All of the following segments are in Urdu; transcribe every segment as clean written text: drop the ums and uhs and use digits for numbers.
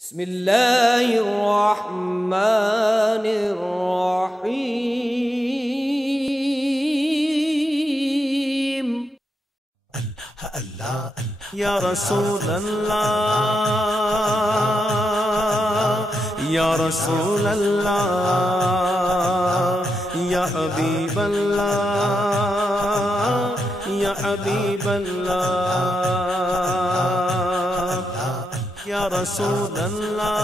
بسم اللہ الرحمن الرحیم اللہ اللہ یا رسول اللہ یا رسول اللہ یا حبیب اللہ یا حبیب اللہ یا رسول اللہ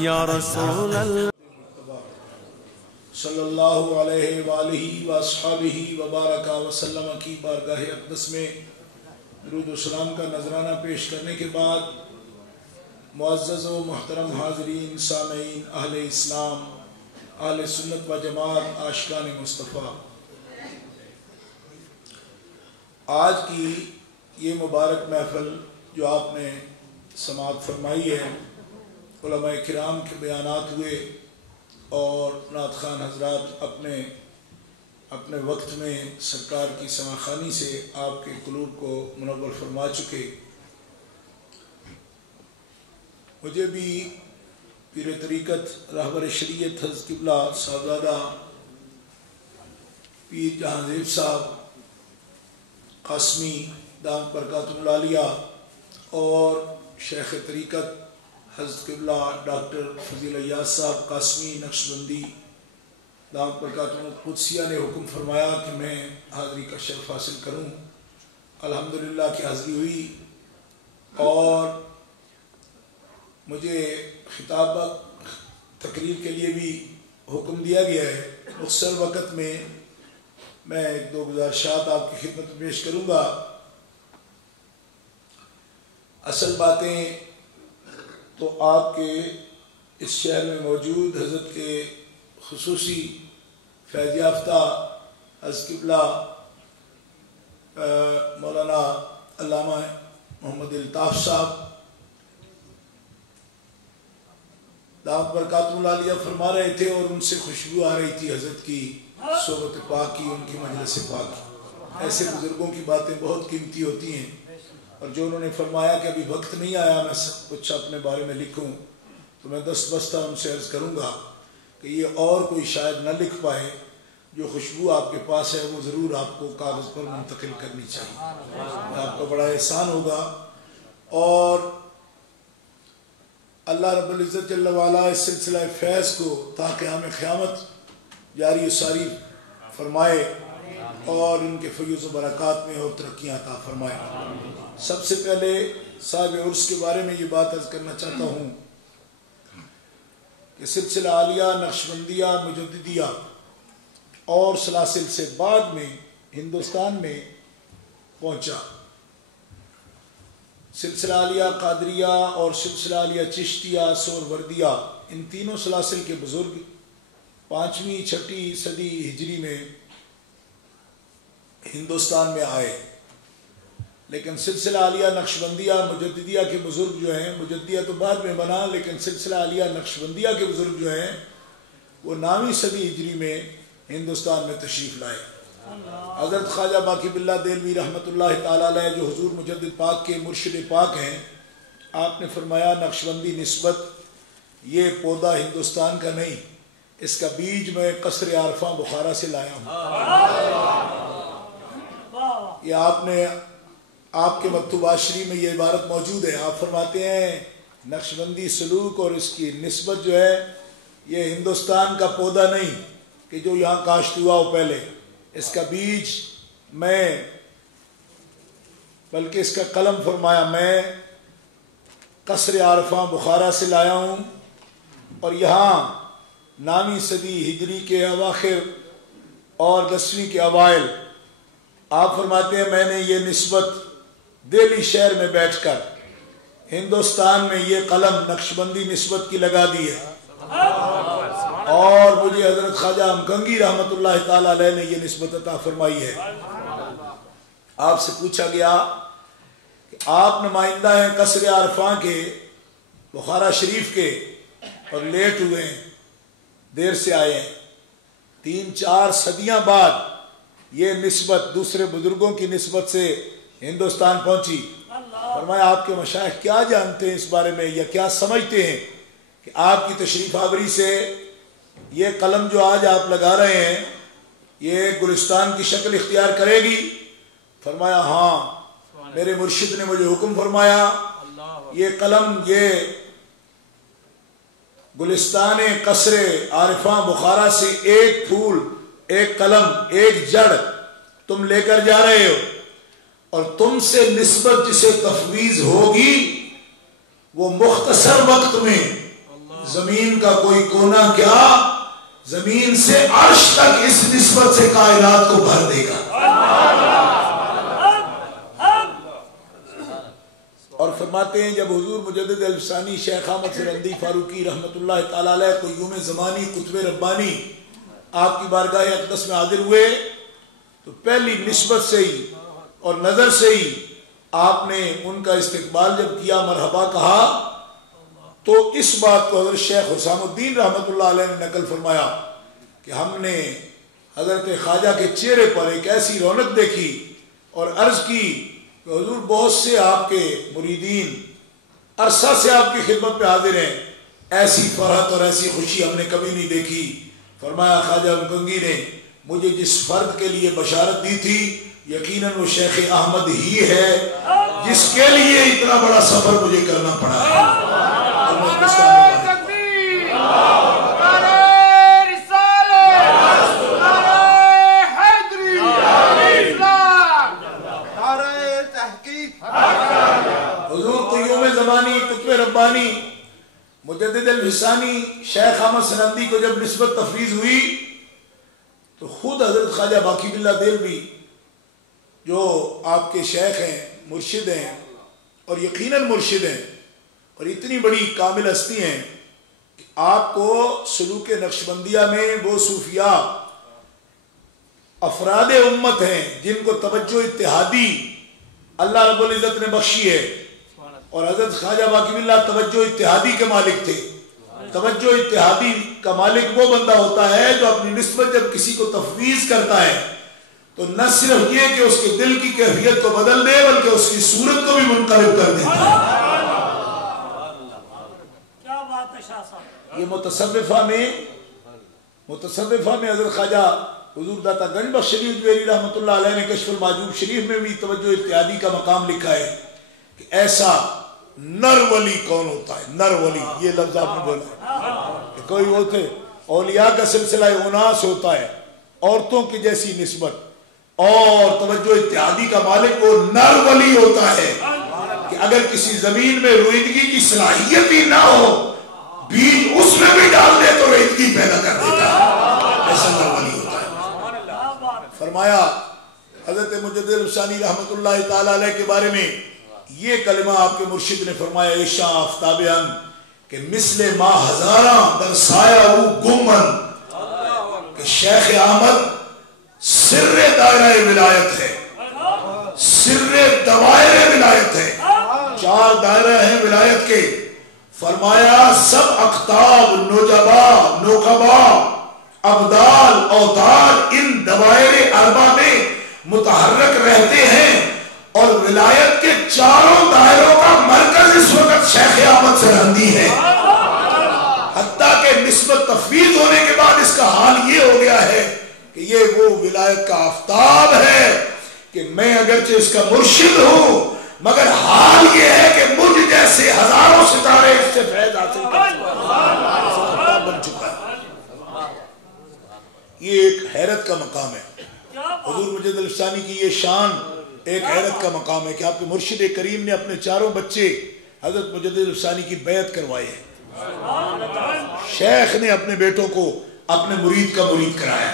یا رسول اللہ صلی اللہ علیہ وآلہ واصحابہ وبارک وسلم کی بارگاہ اقدس میں درود و سلام کا نذرانہ پیش کرنے کے بعد معزز و محترم حاضرین سامعین اہل اسلام اہل سنت و جماعت عاشقان مصطفیٰ، آج کی یہ مبارک محفل جو آپ نے سماعت فرمائی ہے، علماء کرام کے بیانات ہوئے اور نعت خوان حضرات اپنے وقت میں سرکار کی سماخانی سے آپ کے قلوب کو منور فرما چکے۔ مجھے بھی پیر طریقت رہبر شریعت حضرت قبلہ صاحبزادہ پیر جہانزیب صاحب قاسمی دامت برکاتہ العالیہ اور شیخ طریقت حضرت قبلہ ڈاکٹر فضیل ایاز صاحب قاسمی نقشبندی دامت برکاتہ القدسیہ نے حکم فرمایا کہ میں حاضری کا شرف حاصل کروں۔ الحمدللہ کی حاضری ہوئی اور مجھے خطاب تقریر کے لیے بھی حکم دیا گیا ہے۔ مختصر وقت میں میں ایک دو گزارشات آپ کی خدمت میں پیش کروں گا۔ اصل باتیں تو آپ کے اس شہر میں موجود حضرت کے خصوصی فیض یافتہ حضرت قبلہ مولانا علامہ محمد الطاف صاحب دامت برکاتہ العالیہ فرما رہے تھے اور ان سے خوشبو آ رہی تھی حضرت کی صحبت پاک کی، ان کی مجلس پاک کی۔ ایسے بزرگوں کی باتیں بہت قیمتی ہوتی ہیں، اور جو انہوں نے فرمایا کہ ابھی وقت نہیں آیا میں سب کچھ اپنے بارے میں لکھوں، تو میں دست بستہ ان سے عرض کروں گا کہ یہ اور کوئی شاید نہ لکھ پائے، جو خوشبو آپ کے پاس ہے وہ ضرور آپ کو کاغذ پر منتقل کرنی چاہیے، آپ کا بڑا احسان ہوگا۔ اور اللہ رب العزت جل وعلا اس سلسلہ فیض کو تا قیام قیامت جاری و ساری فرمائے اور ان کے فیض و برکات میں اور ترقیاں عطا فرمائے۔ سب سے پہلے صاحب عرس کے بارے میں یہ بات عرض کرنا چاہتا ہوں کہ سلسلہ عالیہ نقشبندیہ مجددیہ اور سلاسل سے بعد میں ہندوستان میں پہنچا۔ سلسلہ عالیہ قادریہ اور سلسلہ عالیہ چشتیہ سہروردیہ، ان تینوں سلاسل کے بزرگ 5ویں 6ٹی صدی ہجری میں ہندوستان میں آئے، لیکن سلسلہ عالیہ نقشبندیہ مجددیہ کے بزرگ جو ہیں، مجددیہ تو بعد میں بنا لیکن سلسلہ عالیہ نقشبندیہ کے بزرگ جو ہیں وہ 9ویں صدی ہجری میں ہندوستان میں تشریف لائے۔ حضرت خواجہ باقی باللہ دہلوی رحمۃ اللہ تعالیٰ علیہ جو حضور مجدد پاک کے مرشد پاک ہیں، آپ نے فرمایا نقشبندی نسبت یہ پودا ہندوستان کا نہیں، اس کا بیج میں قصر عارفاں بخارا سے لایا ہوں۔ یہ آپ کے مکتوبات شریف میں یہ عبارت موجود ہے۔ آپ فرماتے ہیں نقشبندی سلوک اور اس کی نسبت جو ہے یہ ہندوستان کا پودا نہیں کہ جو یہاں کاشت ہوا ہو پہلے، اس کا بیج میں، بلکہ اس کا قلم فرمایا میں قصر عارفاں بخارا سے لایا ہوں، اور یہاں 9ویں صدی ہجری کے اواخر اور 10ویں کے اوائل آپ فرماتے ہیں میں نے یہ نسبت دہلی شہر میں بیٹھ کر ہندوستان میں یہ قلم نقشبندی نسبت کی لگا دی ہے، اور مجھے حضرت خواجہ امکنگی رحمۃ اللہ تعالیٰ علیہ نے یہ نسبت عطا فرمائی ہے۔ آپ سے پوچھا گیا کہ آپ نمائندہ ہیں قصر عارفاں کے، بخارا شریف کے، اور لیٹ ہوئے ہیں، دیر سے آئے ہیں، 3-4 صدیاں بعد یہ نسبت دوسرے بزرگوں کی نسبت سے ہندوستان پہنچی۔ فرمایا آپ کے مشائخ کیا جانتے ہیں اس بارے میں یا کیا سمجھتے ہیں کہ آپ کی تشریف آوری سے یہ قلم جو آج آپ لگا رہے ہیں یہ گلستان کی شکل اختیار کرے گی؟ فرمایا ہاں، میرے مرشد نے مجھے حکم فرمایا یہ قلم، یہ گلستان قصر عارفاں بخارا سے ایک پھول، ایک قلم، ایک جڑ تم لے کر جا رہے ہو، اور تم سے نسبت جسے تفویض ہوگی وہ مختصر وقت میں زمین کا کوئی کونا کیا، زمین سے عرش تک اس نسبت سے کائنات کو بھر دے گا۔ اور فرماتے ہیں جب حضور مجدد الفسانی شیخ احمد سرندی فاروقی رحمت اللہ تعالی علیہ قیوم زمانی قطب ربانی آپ کی بارگاہ اقدس میں حاضر ہوئے تو پہلی نسبت سے ہی اور نظر سے ہی آپ نے ان کا استقبال جب کیا، مرحبا کہا، تو اس بات کو حضرت شیخ حسام الدین رحمت اللہ علیہ نے نقل فرمایا کہ ہم نے حضرت خواجہ کے چہرے پر ایک ایسی رونق دیکھی اور عرض کی کہ حضور بہت سے آپ کے مریدین عرصہ سے آپ کی خدمت پہ حاضر ہیں، ایسی فرحت اور ایسی خوشی ہم نے کبھی نہیں دیکھی۔ فرمایا خواجہ گنگی نے مجھے جس فرد کے لیے بشارت دی تھی یقیناً وہ شیخ احمد ہی ہے جس کے لیے اتنا بڑا سفر مجھے کرنا پڑا ہے۔ حضور قیوم زمانی قطب ربانی مجدد الفسانی شیخ احمد سرندی کو جب نسبت تفویض ہوئی تو خود حضرت خواجہ باقی باللہ دہلوی جو آپ کے شیخ ہیں، مرشد ہیں اور یقیناً مرشد ہیں اور اتنی بڑی کامل ہستی ہیں کہ آپ کو سلوک نقشبندیہ میں وہ صوفیاء افراد امت ہیں جن کو توجہ اتحادی اللہ رب العزت نے بخشی ہے، اور حضرت خواجہ باقی باللہ توجہ اتحادی کے مالک تھے۔ توجہ اتحادی کا مالک وہ بندہ ہوتا ہے جو اپنی نسبت جب کسی کو تفویض کرتا ہے تو نہ صرف یہ کہ اس کے دل کی کیفیت کو بدل دے بلکہ اس کی صورت کو بھی منقلب کر دیتا ہے۔ یہ متصوفہ میں حضرت خواجہ حضور داتا گنج بخش شریف جویری رحمت اللہ علیہ نے کشف المحجوب شریف میں بھی توجہ اتحادی کا مقام لکھا ہے کہ ایسا نر ولی کون ہوتا ہے؟ نر ولی، یہ لفظ آپ نے بولا کہ کوئی ہوتے اولیاء کا سلسلہ اناس ہوتا ہے، عورتوں کی جیسی نسبت، اور توجہ اتحادی کا مالک وہ نر ولی ہوتا ہے کہ اگر کسی زمین میں رویدگی کی صلاحیت ہی نہ ہو بیج اس میں بھی ڈال دے تو رویدگی پیدا کر دیتا ہے، ایسا نر ولی ہوتا ہے۔ فرمایا حضرت مجدد الفسانی رحمت اللہ تعالی علیہ کے بارے میں یہ کلمہ آپ کے مرشد نے فرمایا عشاء آفتاب ان کہ مثل ما ہزاراں در سایہ او گمن، کہ شیخ احمد سر دائرہ ولایت ہے، سر دوائر ولایت ہے، 4 دائرہ ہیں ولایت کے۔ فرمایا سب اقطاب، نجبا، نقبا، ابدال، اوتاد ان دوائر اربع میں متحرک رہتے ہیں، اور ولایت کے 4 دائروں کا مرکز اس وقت شیخ احمد سرہندی ہے۔ حتیٰ کہ نسبت تفویض ہونے کے بعد اس کا حال یہ ہو گیا ہے کہ یہ وہ ولایت کا آفتاب ہے کہ میں اگرچہ اس کا مرشد ہوں مگر حال یہ ہے کہ مجھ جیسے ہزاروں ستارے اس سے فیض حاصل بن چکا ہے۔ یہ ایک حیرت کا مقام ہے۔ حضور مجدد الفسانی کی یہ شان ایک حیرت کا مقام ہے کہ آپ کے مرشد کریم نے اپنے 4 بچے حضرت مجدد الفسانی کی بیعت کروائے ہیں۔ شیخ نے اپنے بیٹوں کو اپنے مرید کا مرید کرایا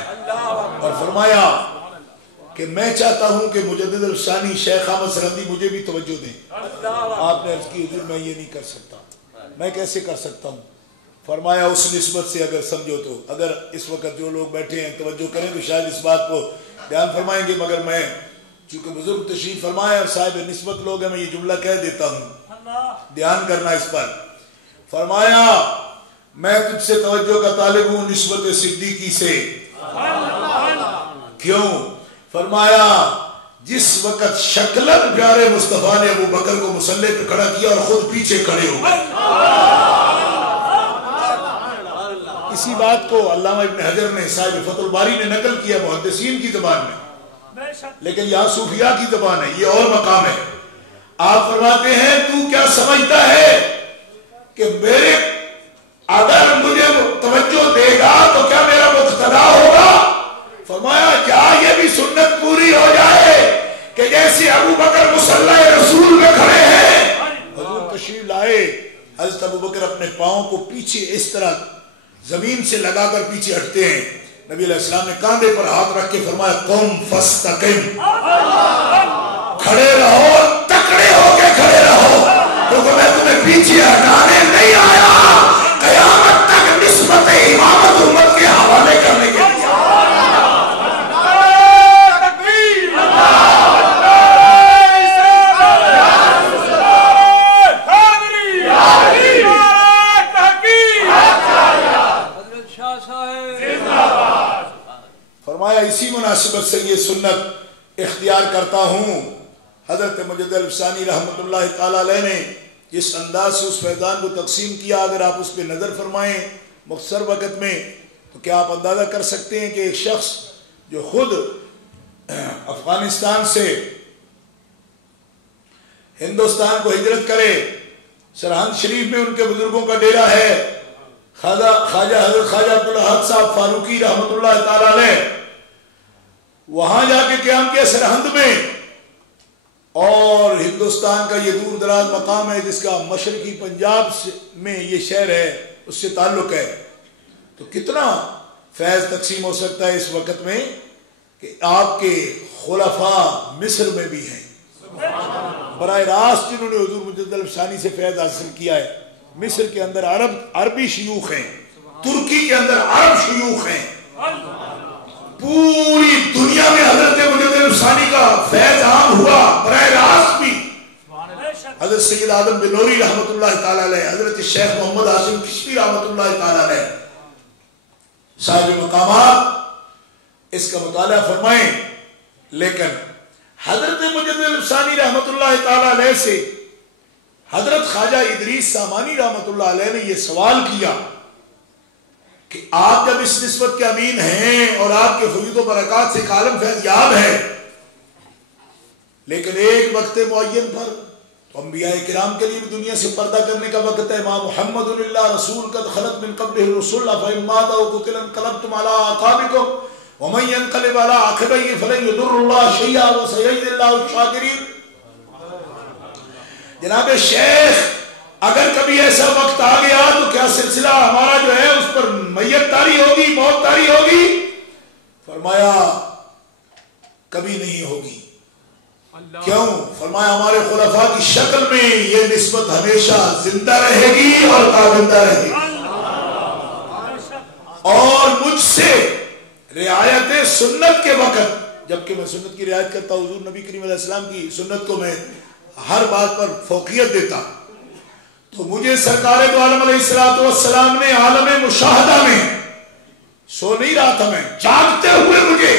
اور فرمایا کہ میں چاہتا ہوں کہ مجدد الفسانی شیخ احمد سرہندی مجھے بھی توجہ دیں۔ آپ نے عرض کی حضور میں یہ نہیں کر سکتا، میں کیسے کر سکتا ہوں؟ فرمایا اس نسبت سے اگر سمجھو تو، اگر اس وقت جو لوگ بیٹھے ہیں توجہ کریں تو شاید اس بات کو بیان فرمائیں گے، مگر میں چونکہ بزرگ تشریف فرمایا اور صاحب نسبت لوگ ہیں میں یہ جملہ کہہ دیتا ہوں، دھیان کرنا اس پر۔ فرمایا میں تجھ سے توجہ کا طالب ہوں نسبت صدیقی سے۔ کیوں؟ فرمایا جس وقت شکلن پیارے مصطفیٰ نے ابو بکر کو مصلی پہ کھڑا کیا اور خود پیچھے کھڑے ہو گئے. اسی بات کو علامہ ابن حجر نے صاحب فتح الباری نے نقل کیا محدثین کی زبان میں، لیکن یہاں صوفیاء کی زبان ہے، یہ اور مقام ہے. آپ فرماتے ہیں تو کیا سمجھتا ہے کہ میرے اگر مجھے توجہ دے گا تو کیا میرا مقتدا ہوگا؟ فرمایا کیا یہ بھی سنت پوری ہو جائے کہ جیسے ابو بکر مصلی رسول میں کھڑے ہیں، حضور تشریف لائے، حضرت ابو بکر اپنے پاؤں کو پیچھے اس طرح زمین سے لگا کر پیچھے ہٹتے ہیں، نبی علیہ السلام نے کاندھے پر ہاتھ رکھ کے فرمایا قم فاستقم، کھڑے رہو، تکڑے ہو کے کھڑے رہو، کیونکہ میں تمہیں پیچھے ہٹانے نہیں آیا، قیامت تک نسبت امامت امت کے حوالے کرنے کے لیے. فرمایا اسی مناسبت سے یہ سنت اختیار کرتا ہوں. حضرت مجد الفسانی رحمت اللہ تعالی علیہ نے جس انداز سے اس فیضان کو تقسیم کیا، اگر آپ اس پہ نظر فرمائیں مختصر وقت میں تو کیا آپ اندازہ کر سکتے ہیں کہ ایک شخص جو خود افغانستان سے ہندوستان کو ہجرت کرے، سرہند شریف میں ان کے بزرگوں کا ڈیرہ ہے، خواجہ حضرت خواجہ عبدالحق صاحب فاروقی رحمت اللہ تعالی علیہ، وہاں جا کے قیام کیا سرہند میں، اور ہندوستان کا یہ دور دراز مقام ہے جس کا مشرقی پنجاب میں یہ شہر ہے، اس سے تعلق ہے. تو کتنا فیض تقسیم ہو سکتا ہے اس وقت میں کہ آپ کے خلفاء مصر میں بھی ہیں، براہ راست جنہوں نے حضور مجد الفسانی سے فیض حاصل کیا ہے. مصر کے اندر عربی شیوخ ہیں، ترکی کے اندر عرب شیوخ ہیں، پوری دنیا میں حضرت مجد الفسانی کا فیض عام ہوا براہ راست بھی. حضرت سید آدم بلوری رحمت اللہ تعالی علیہ، حضرت شیخ محمد حاشم کشمی رحمت اللہ تعالی علیہ، صاحب مقامات اس کا مطالعہ فرمائیں. لیکن حضرت مجد الفسانی رحمت اللہ تعالی علیہ سے حضرت خواجہ ادریس سامانی رحمت اللہ علیہ نے یہ سوال کیا کہ آپ جب اس نسبت کے امین ہیں اور آپ کے فیوض و برکات سے عالم فیض یاب ہے، لیکن ایک وقت معین پر تو انبیاء کرام کے لیے بھی دنیا سے پردہ کرنے کا وقت ہے. ما محمد اللہ رسول قد خلت من قبلہ الرسل فإن مات أو قتل انقلبتم على أعقابكم ومن ينقلب على عقبيه فلن يضر الله شيئا وسيجزي الله الشاكرين. جناب شیخ اگر کبھی ایسا وقت آ گیا تو کیا سلسلہ ہمارا جو ہے اس پر میت طاری ہوگی، موت طاری ہوگی؟ فرمایا کبھی نہیں ہوگی. کیوں؟ فرمایا ہمارے خلفاء کی شکل میں یہ نسبت ہمیشہ زندہ رہے گی اور تابندہ رہے گی. اور مجھ سے رعایت سنت کے وقت، جبکہ میں سنت کی رعایت کرتا ہوں، حضور نبی کریم علیہ السلام کی سنت کو میں ہر بات پر فوقیت دیتا، تو مجھے سرکار دو عالم علیہ السلام نے عالم مشاہدہ میں، سو نہیں رہا تھا میں، جاگتے ہوئے مجھے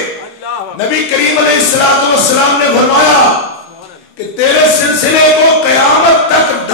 نبی کریم علیہ السلام نے فرمایا کہ تیرے سلسلے کو قیامت تک